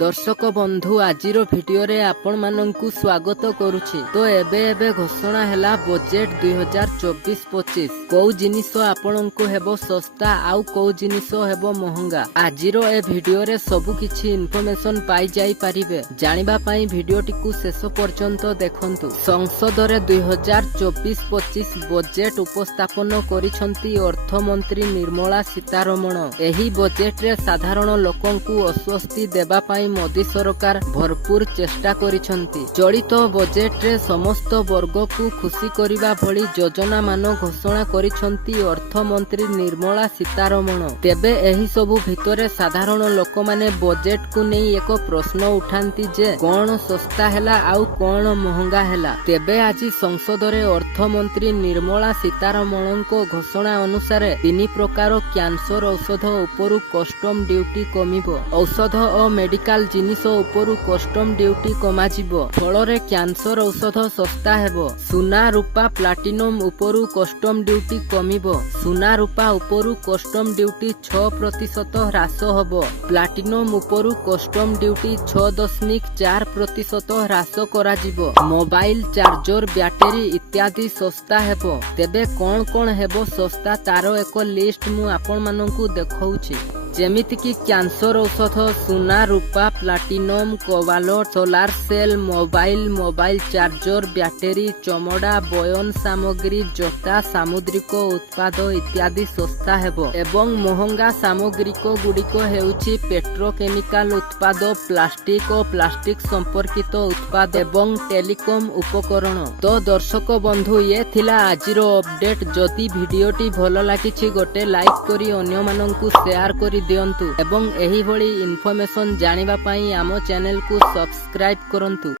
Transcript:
दर्शक बंधु आजिर भिडियो रे आपण माननकु स्वागत करुछि। तो एबे घोषणा हैला बजेट 2024-25 कौ जिनिस आपणंकु हेबो सस्ता आउ कौ जिनिस हेबो महंगा। आजिर ए भिडियो रे सबु किछि इन्फॉर्मेशन पाई जाई परिबे। जानिबा पई भिडियोटिकु शेष पर्यंत देखंतु। संसद रे 2024-25 बजेट उपस्थापन करिसंती अर्थमंत्री निर्मला सीतारमण। एही बजेट रे साधारण लोकंकु अस्वस्थी देबा पई मोदी सरकार भरपूर चेष्टा करिसंती। चलित बजेट रे समस्त वर्ग को खुशी करिबा भली योजना मान घोषणा करिसंती अर्थमंत्री निर्मला सीतारमण। तेबे एही सबु भितरे साधारण लोक माने बजेट को नहीं एक प्रश्न उठांती जे कौन सस्ता हैला आउ कौन महंगा हैला। तेबे आज संसद रे अर्थमंत्री निर्मला सीतारमण को घोषणा अनुसार 3 प्रकार कैंसर औषध उपरु कस्टम ड्यूटी कमिबो। औषध और मेडिकल जिनिस उपरु कस्टम ड्यूटी कमाजिबो। फलरे कैंसर औषध सस्ता हेबो। सुना रूपा प्लाटिनम उपरु कस्टम ड्यूटी कमिबो। सुना रूपा उपरु कस्टम ड्यूटी 6% ह्रास होबो। प्लाटिनम उपरु कस्टम ड्यूटी 6.4% ह्रास कराजिबो। मोबाइल चार्जर बैटरी इत्यादि सस्ता हेबो। तेबे कौन कौन हेबो सस्ता तारो एक लिस्ट मु आपण माननकु देखौछि। जेमिति कि कैंसर औषध, सुना रूपा platinum, cobalt, solar cell, mobile charger, battery, चमड़ा, बयन सामग्री, जोता, सामुद्रिक उत्पाद इत्यादि सस्ता हेबो। एवं महंगा सामग्रिक गुड़िक हेउछि पेट्रोकेमिकल उत्पाद, प्लास्टिक और प्लास्टिक संपर्कित उत्पाद एवं टेलीकॉम उपकरण। तो दर्शक बंधु ये थिला आजिरो अपडेट। जदि भिडियोटी भल लागिछि गोटे लाइक करी अन्य माननकु शेयर करी दियंतु एवं एही भली इन्फॉर्मेशन जानिबा पई आम चैनल को सब्सक्राइब करंतु।